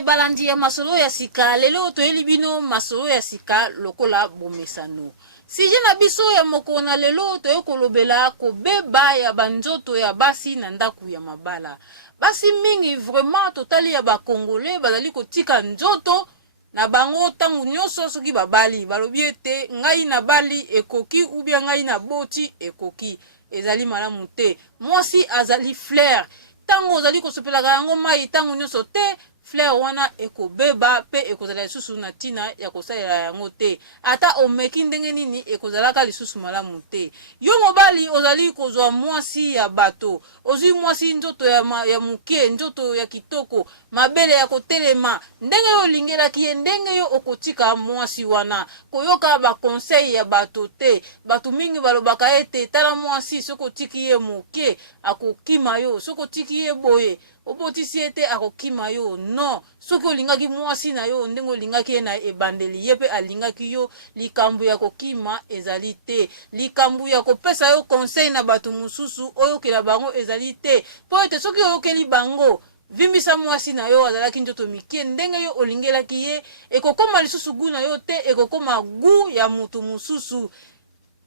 balandi ya masolo ya sika lelo toyeli bino masolo ya sika lokola bomesano sije na biso ya mokona lelo toyekolobela kobeba ya banzoto ya basi na ndaku ya mabala basi mingi vraiment totali ya bakongole bazali kotika nzoto na bango tangu nyonso soki babali balobi ete ngai na bali ekoki ubia ngai na boti ekoki ezali malamu te mwasi azali flair tango ozali kosopelaka yango mai tangu nyonso te flair wana ekobeba pe ekozala lisusu na tina ya kosalela yango te ata omeki ndenge nini ekozalaka lisusu malamu te yo mobali ozali kozwa mwasi ya bato ozwi mwasi nzoto ya muke nzoto ya kitoko mabele ya kotelema ndenge yo olingelaki ye ndenge yo okotika mwasi wana koyoka bakonseil ya bato te bato mingi balobaka ete tala mwasi soko tiki ye muke akokima yo soko tiki ye boye obotisi ete akokima yo non soki olingaki mwasi na yo ndenge olingaki ye na ebandeli ye pe alingaki yo likambo ya kokima ezali te likambo ya kopesa yo conseil na bato mosusu oyokela bango ezali te po ete soki oyokeli bango vimbisa mwasi na yo azalaki nzoto mike ndenge yo olingelaki ye ekokoma lisusu gu na yo te ekokoma gu ya mutu mosusu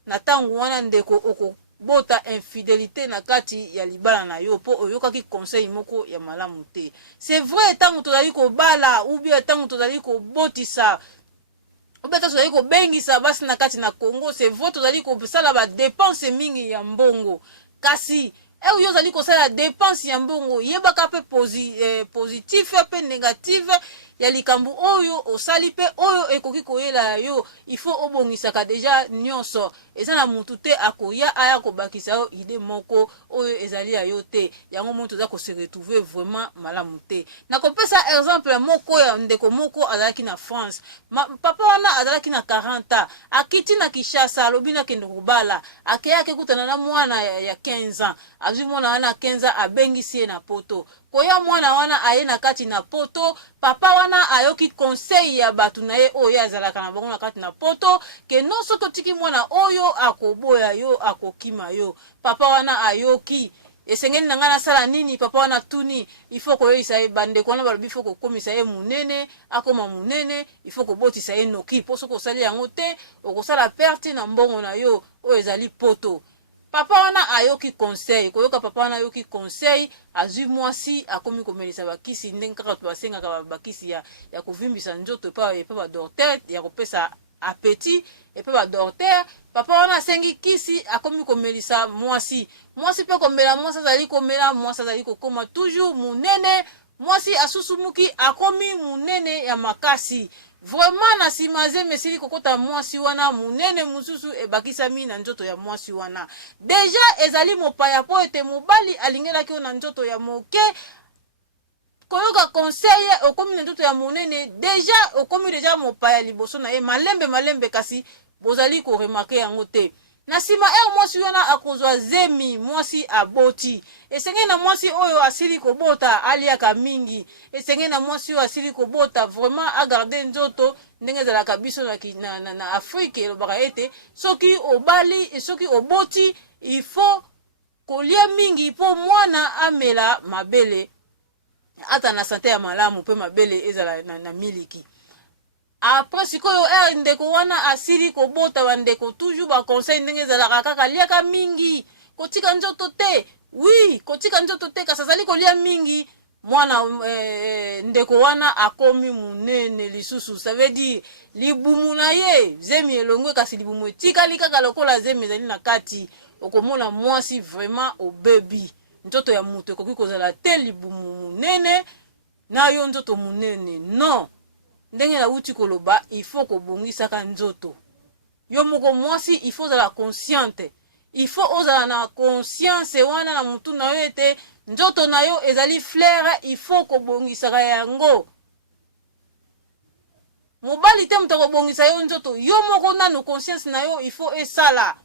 na tango wana ndeko bota infidélité na kati ya libala na yo po oyokaki conseil moko ya malamu te c'est vrai tango tozali kobala ou bien tango tozali kobotisa ou bien tozali kobengisa basi na kati na Congo c'est vrai tozali kosala ba dépense mingi ya mbongo kasi yo zali kosala dépense ya mbongo yebaka pe positif pe négatif ya likambu oyo osali pe oyo ekoki koyela yo il faut obongisaka deja nyonso eza na mutu te akoya aya kobakisa yo ide moko oyo ezali ya yo te yango moto za ko se retrouver vraiment malamu te na kopesa exemple moko ya ndeko moko azalaki na France papa wana azalaki na 40 akiti na Kinshasa alobi na kende kobala akeyake kutana na mwana ya 15 ans azwi mwana wana 15 abengisi ye na poto koya mwana wana aye na kati na poto papa wana ayoki conseil ya batu na ye oyo azalaka na bango na kati na poto ke non soki tiki mwana oyo akoboya yo akokima yo papa wana ayoki esengeli na nga nasala nini papa wana tuni il faut koyoisa ye bandeko wana balobi il faut kokomisa ye munene akoma munene il faut kobotisa ye noki po soki osali yango te okosala perte na mbongo na yo oyo ezali poto papa wana ayoki conseil koyoka papa wana ayoki conseil azwi mwasi akomi komelisa bakisi ndenge kaka basengaka bakisi ya kovimbisa nzoto epa badocteur ya kopesa appétit epa badocteur papa wana asengi kisi akomi komelisa mwasi pe komela mwasi azali komela mwasi azali kokoma toujours munene mwasi asusumuki akomi munene ya makasi vraiment na simaze mesili kokota mwasi wana munene mususu ebakisami na nzoto ya mwasi wana deja ezali mopaya po ete mobali alingelaki na nzoto ya moke koyoka conseil okomi na nzoto ya munene deja okomi deja mopaya liboso na ye malembe kasi bozali ko remarquer yango te na sima mwasi wana akozwa zemi mwasi aboti esenge na mwasi oyo asili kobota aliaka mingi esenge na mwasi oyo asili kobota vraiment a garder nzoto ndenge ezalaka biso na Afrique elobaka ete soki obali soki oboti il faut kolia mingi po mwana amela mabele ata na santé ya malamu pe mabele ezala na miliki après sikoyo ndeko wana asili kobota bandeko toujours ba conseil ndenge ezalaka kaka liaka mingi kotika nzoto te oui kotika nzoto te kasazali kolia mingi mwana ndeko wana akomi munene lisusu ça veut dire libumu na ye zemi elongwe kasi libumu etikali kaka lokola zemi ezali na kati okomona mwasi vraiment obebi nzoto ya mutu ekoki kozala te libumu munene na yo nzoto munene non ndenge na uti koloba il faut kobongisaka nzoto yo moko mwasi il faut zala consciente il faut ozala na conscience wana na mutu na yo ete nzoto na yo ezali flair il faut kobongisaka yango mobali te mutu kobongisa yo nzoto yo moko nanu conscience na yo il faut esala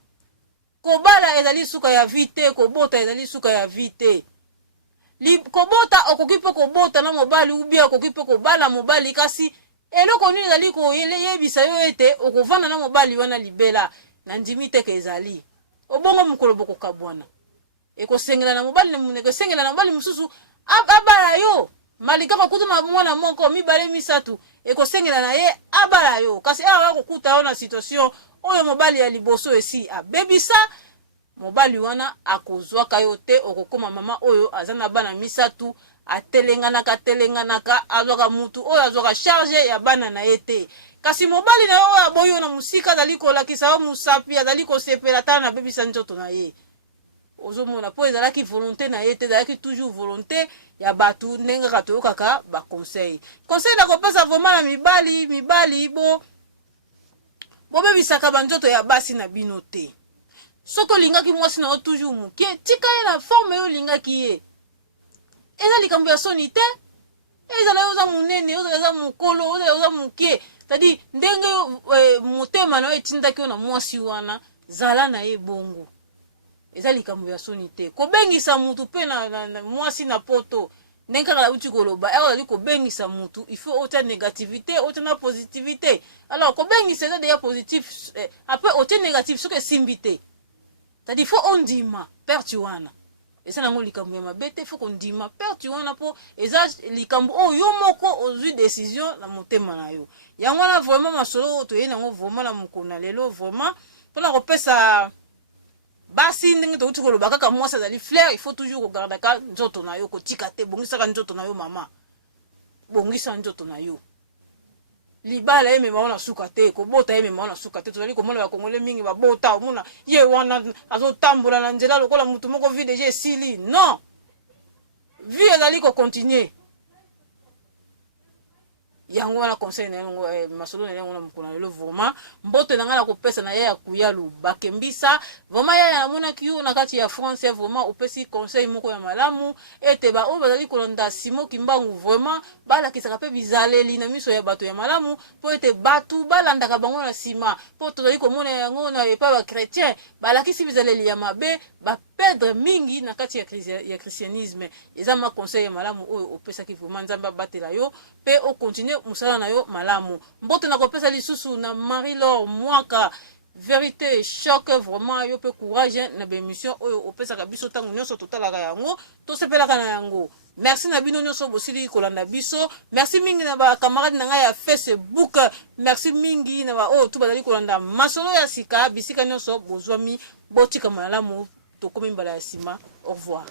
kobala ezali suka ya vite kobota ezali suka ya vite kobota okoki pe kobota na mobali ubia okoki pe kobala mobali kasi eloko nini ezali koyebisa yo ete okovanda na mobali wana libela na ndimi teke ezali obongo mukolo bokokabwana ekosengela na mobali ekosengela na mobali mususu abala yo malika kokuta na mwana moko mibale misatu ekosengela na ye abala yo kasi awa kokuta yo na situation oyo mobali ya liboso esi abebisa mobali wana akozwaka yo te okokoma mama oyo aza na bana misatu atelenganaka azwaka mutu oyo azwaka charge ya bana na ye te kasi mobali na yo oyo aboyi na musika azali kolakisa yo musapi azali kosepela tala na bebisa nzoto na ye ozomona po ezalaki volonté na ye te ezalaki toujours volonté ya batu ndenge kaka toyokaka baconseil conseil na kopesa vraiment na mibali bobebisaka banzoto ya basi na bino te soki olingaki mwasi na yo toujours moke tika ye na forme yo olingaki ye eza likambo ya soni te ezala yo oza monene ozala oza mokolo ozala oza moke tadi ndenge motema na yo etindaki yo na mwasi wana zala na ye bongo eza likambo ya soni te kobengisa mutu pe na mwasi na poto ndenge kaka lauti koloba ayo ozali kobengisa mutu il faut otia négativité otia na positivité alors kobengisa eza deya positif après otia négatif soki esimbi te tadi faut ondima perti wana eza nango likambo ya mabe te faut kondima perti wana po eza likambo oyo yo moko ozwi décision na motema na yo yango wana vraiment masolo toyei nango vraiment na mokona lelo vraiment mpona kopesa basi ndenge touti koloba kaka mwasi azali flair il faut toujours kogardaka nzoto na yo kotika te bongisaka nzoto na yo mama bongisa nzoto na yo libala ye mema wana suka te kobota ye mema wana suka te tozali komona bakongole mingi babota omona ye wana azotambola na nzela lokola mutu moko vie deja esili non vie ezali kocontinue yango wana conseil na yango masolo na yango na mokona lelo vraiment mbote na ngana kopesa na ye ya kuyalu bakembisa vraiment ya namona kiyo na kati ya France ya vraiment opesi conseil moko ya malamu ete ba o bazali kolonda Simo Kimbangu vraiment balakisaka pe bizaleli na miso ya bato ya malamu po ete batu balandaka bango na sima po tozali komona yango na epa ba chrétien balakisi bizaleli ya mabe ba perdre mingi na kati ya christianisme eza ma conseil ya malamu oyo opesaki vraiment nzambe abatela yo pe o continue musala na yo malamu mbote na kopesa lisusu na Marie-Laure Mwaka vérité choc vraiment yo pe courage na bémission oyo opesaka biso tango nyonso totalaka yango tosepelaka na yango merci na bino nyonso bosili kolanda biso merci mingi na ba camarade na ngai ya Facebook merci mingi na ba oyo tu bazali kolanda masolo ya sika bisika nyonso bozwami botika malamu tokomi mbala ya sima au revoir.